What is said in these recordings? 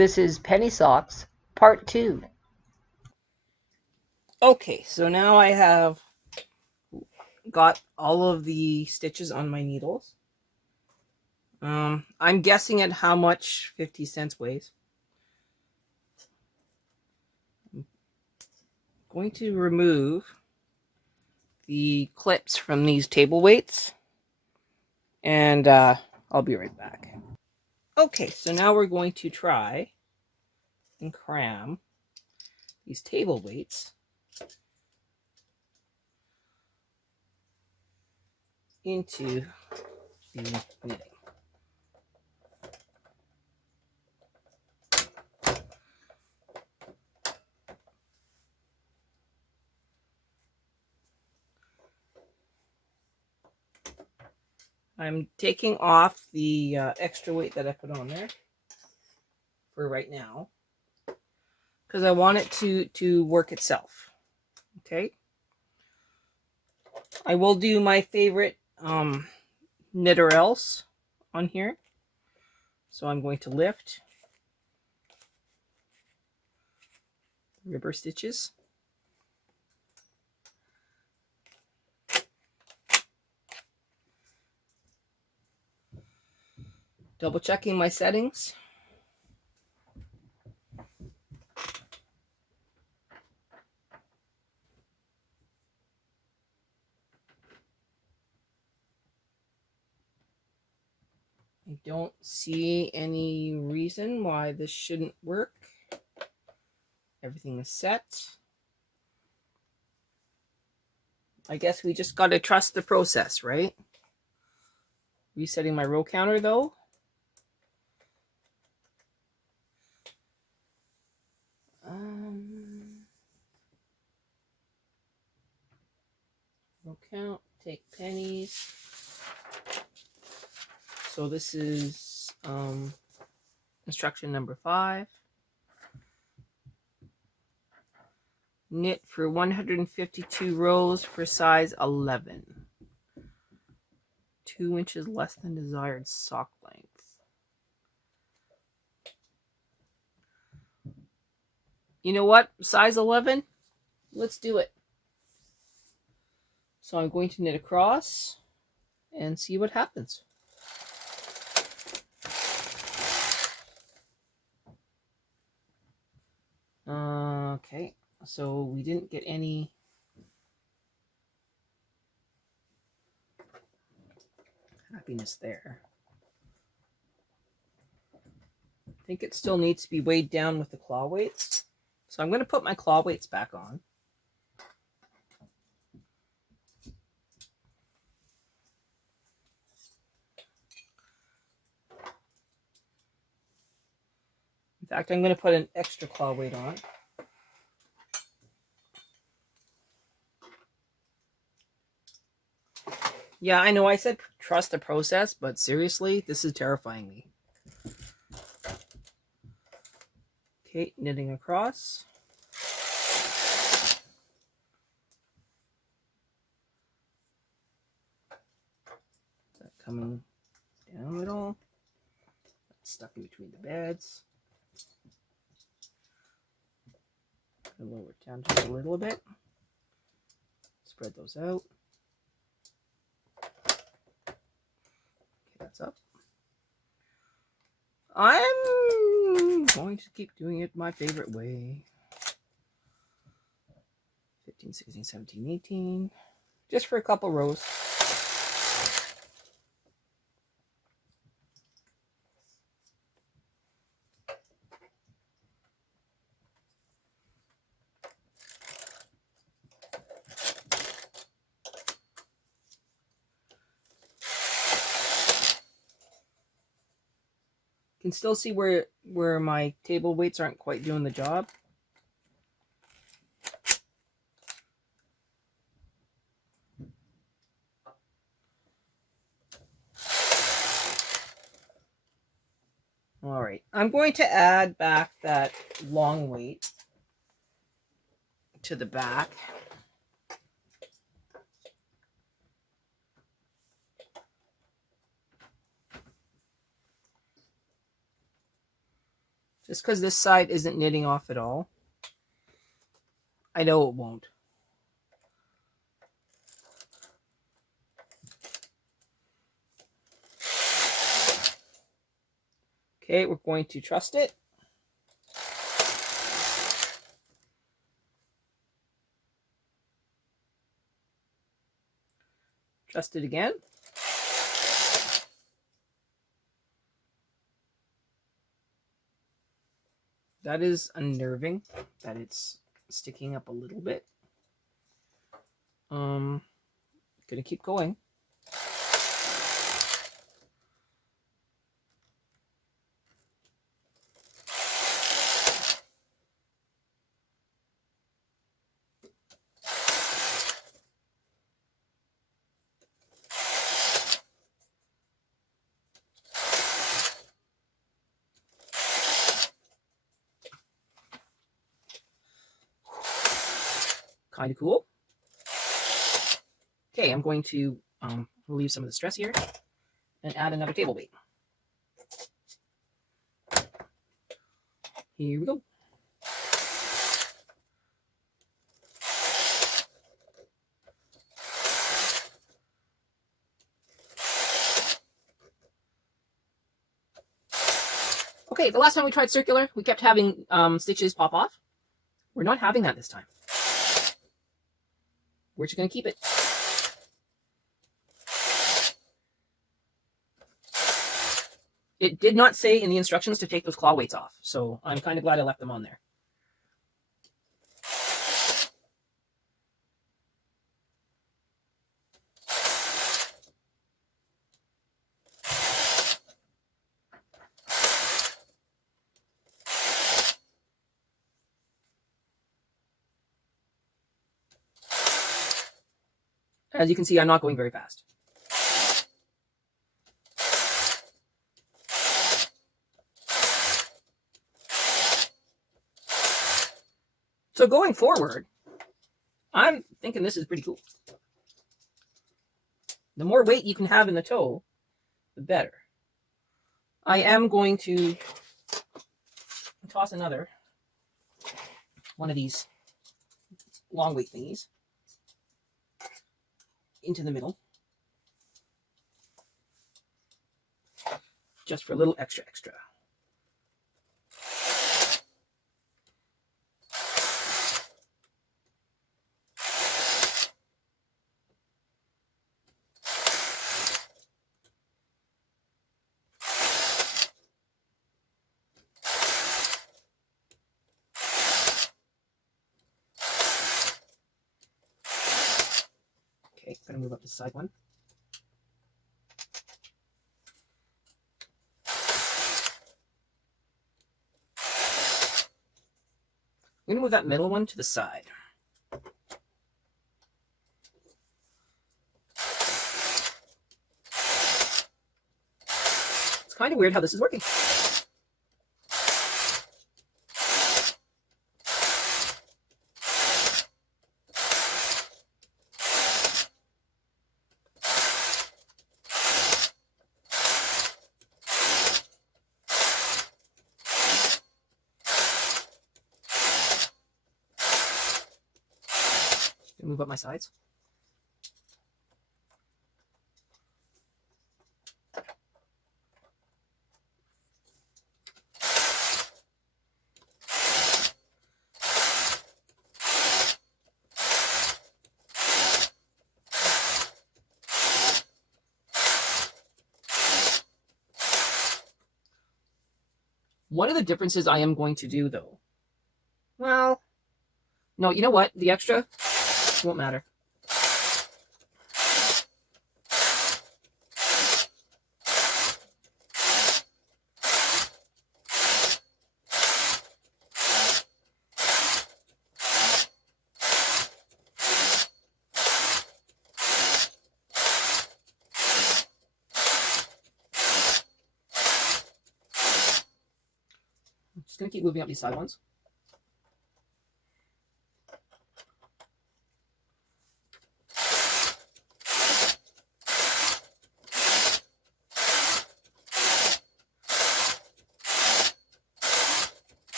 This is Penny Socks, Part 2. Okay, so now I have got all of the stitches on my needles. I'm guessing at how much 50 cents weighs. I'm going to remove the clips from these table weights, and I'll be right back. Okay, so now we're going to try and cram these table weights into the knitting. I'm taking off the extra weight that I put on there for right now because I want it to work itself. Okay. I will do my favorite knit or else on here. So I'm going to lift ribber stitches. Double checking my settings. I don't see any reason why this shouldn't work. Everything is set. I guess we just got to trust the process, right? Resetting my row counter though. Row count, take pennies. So this is instruction number 5. Knit for 152 rows for size 11. 2 inches less than desired sock length. You know what? Size 11? Let's do it. So I'm going to knit across and see what happens. Okay, so we didn't get any happiness there. I think it still needs to be weighed down with the claw weights. So I'm going to put my claw weights back on. In fact, I'm going to put an extra claw weight on. Yeah, I know I said trust the process, but seriously, this is terrifying me. Okay, knitting across. Is that coming down at all? That's stuck in between the beds. Lower it down just a little bit. Spread those out. Okay, that's up. I'm going to keep doing it my favorite way. 15, 16, 17, 18. Just for a couple rows. Can still see where my table weights aren't quite doing the job. All right, I'm going to add back that long weight to the back. Just because this side isn't knitting off at all, I know it won't. Okay, we're going to trust it. Trust it again. That is unnerving that it's sticking up a little bit. Gonna keep going. Kind of cool. Okay, I'm going to relieve some of the stress here and add another table weight. Here we go. Okay, the last time we tried circular, we kept having stitches pop off. We're not having that this time. We're just going to keep it. It did not say in the instructions to take those claw weights off, so I'm kind of glad I left them on there. As you can see, I'm not going very fast. So going forward, I'm thinking this is pretty cool. The more weight you can have in the toe, the better. I am going to toss another one of these long weight thingies into the middle, just for a little extra. Okay, I'm gonna move up the side one. I'm gonna move that middle one to the side. It's kind of weird how this is working. Move up my sides. One of the differences I am going to do, though, well, no, you know what? The extra won't matter. I'm just going to keep moving up these side ones.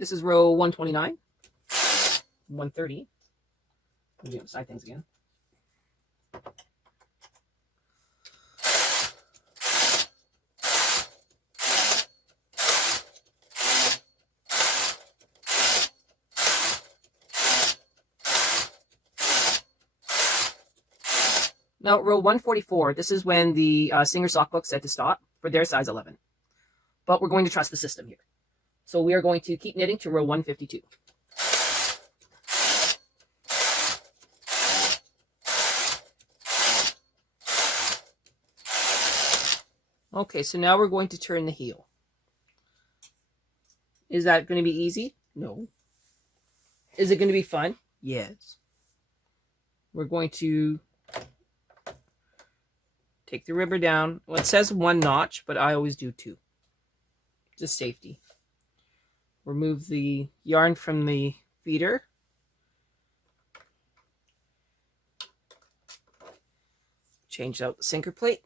This is row 129, 130. We'll do the side things again. Now, row 144, this is when the Singer sock book said to stop for their size 11. But we're going to trust the system here. So we are going to keep knitting to row 152. Okay, so now we're going to turn the heel. Is that going to be easy? No. Is it going to be fun? Yes. We're going to take the ribber down. Well, it says 1 notch, but I always do 2. Just safety. Remove the yarn from the feeder. Change out the sinker plate.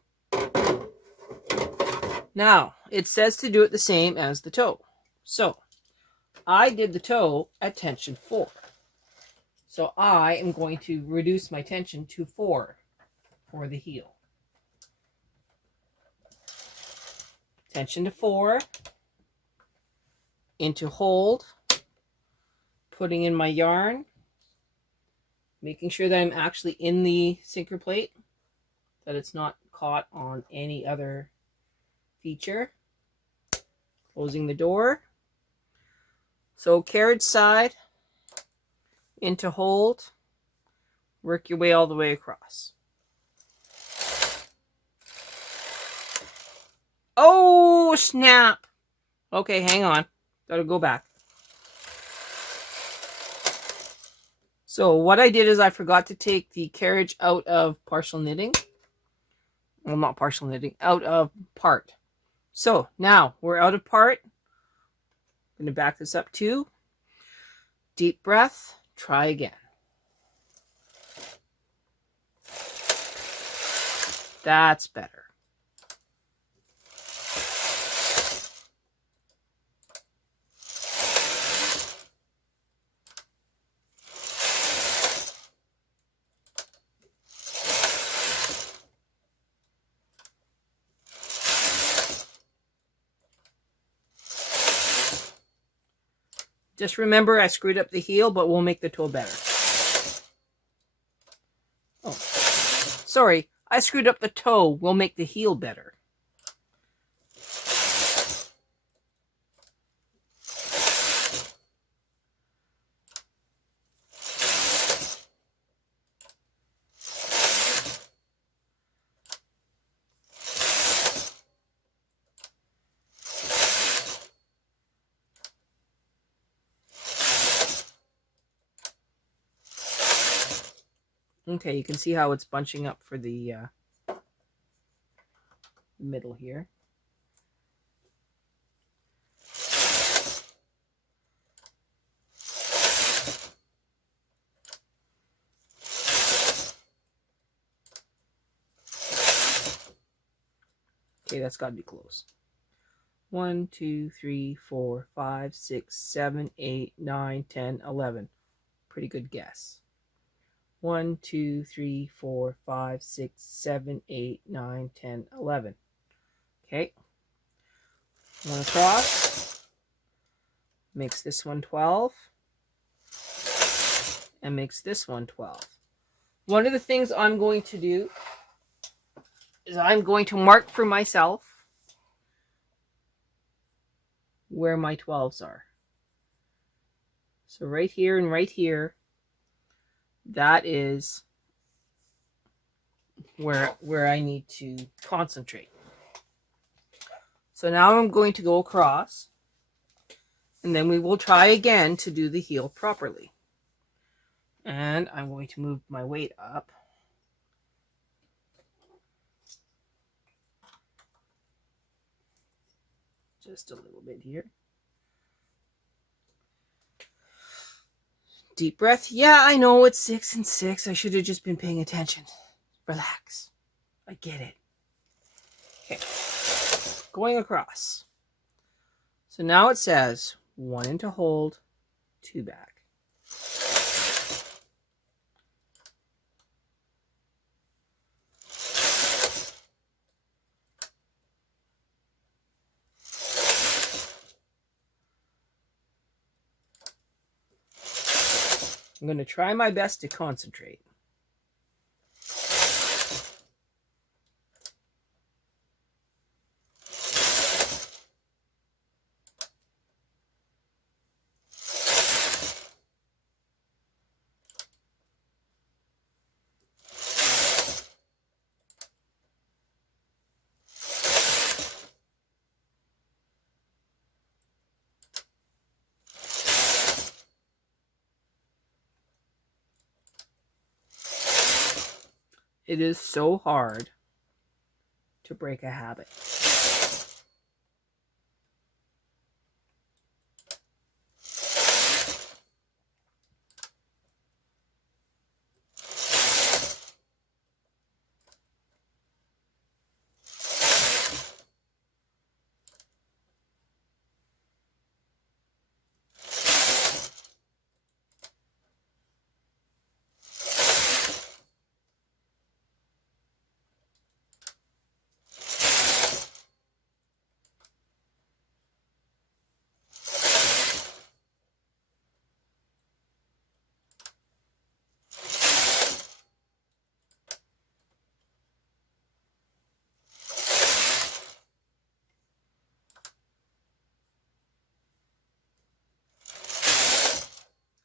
Now, it says to do it the same as the toe. So, I did the toe at tension 4. So I am going to reduce my tension to 4 for the heel. Tension to 4, into hold, putting in my yarn, making sure that I'm actually in the sinker plate, that it's not caught on any other feature, closing the door. So carriage side, into hold, work your way all the way across. Oh, snap. Okay, hang on. Gotta go back. So what I did is I forgot to take the carriage out of partial knitting. Well, not partial knitting, out of part. So now we're out of part. I'm going to back this up too. Deep breath. Try again. That's better. Just remember I screwed up the heel, but we'll make the toe better. Oh, sorry. I screwed up the toe. We'll make the heel better. Okay, you can see how it's bunching up for the middle here. Okay, that's got to be close. 1, 2, 3, 4, 5, 6, 7, 8, 9, 10, 11. Pretty good guess. 1, 2, 3, 4, 5, 6, 7, 8, 9, 10, 11. Okay. One across. Makes this one 12. And makes this one 12. One of the things I'm going to do is I'm going to mark for myself where my 12s are. So right here and right here, that is where I need to concentrate. So now I'm going to go across, and then we will try again to do the heel properly. And I'm going to move my weight up. Just a little bit here. Deep breath. Yeah, I know it's 6 and 6. I should have just been paying attention. Relax. I get it. Okay. Going across. So now it says 1 into hold, 2 back. I'm going to try my best to concentrate. It is so hard to break a habit.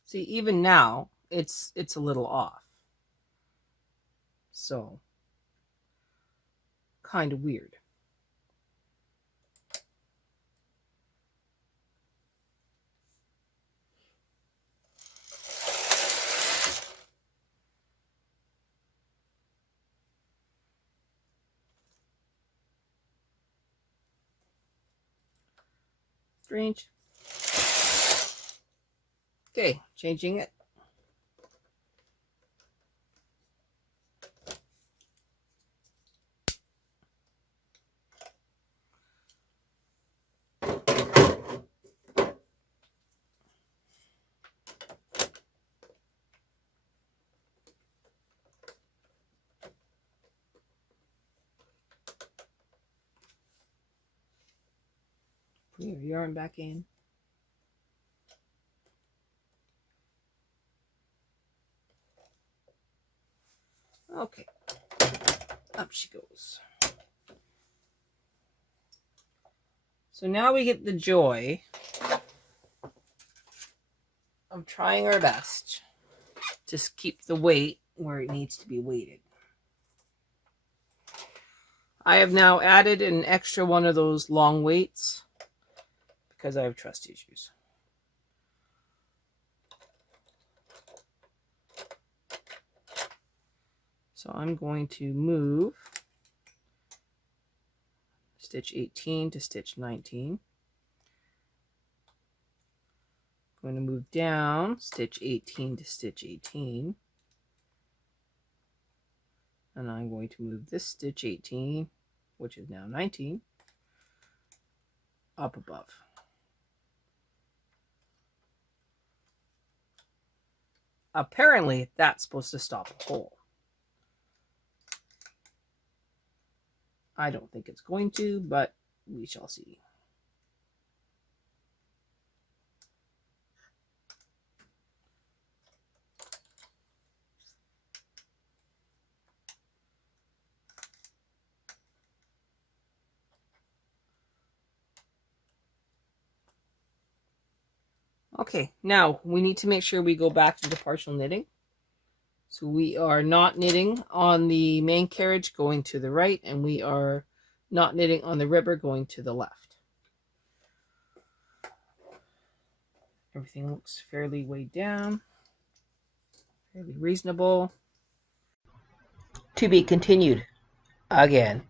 See, even now, it's a little off. So, kind of weird. Strange. Okay, changing it. Put your yarn back in. Okay, up she goes. So now we get the joy of trying our best to keep the weight where it needs to be weighted. I have now added an extra one of those long weights because I have trust issues. So I'm going to move stitch 18 to stitch 19. I'm going to move down stitch 18 to stitch 18. And I'm going to move this stitch 18, which is now 19, up above. Apparently, that's supposed to stop a hole. I don't think it's going to, but we shall see. Okay, now we need to make sure we go back to the partial knitting. So we are not knitting on the main carriage going to the right, and we are not knitting on the ribber going to the left. Everything looks fairly weighed down, fairly reasonable. To be continued again.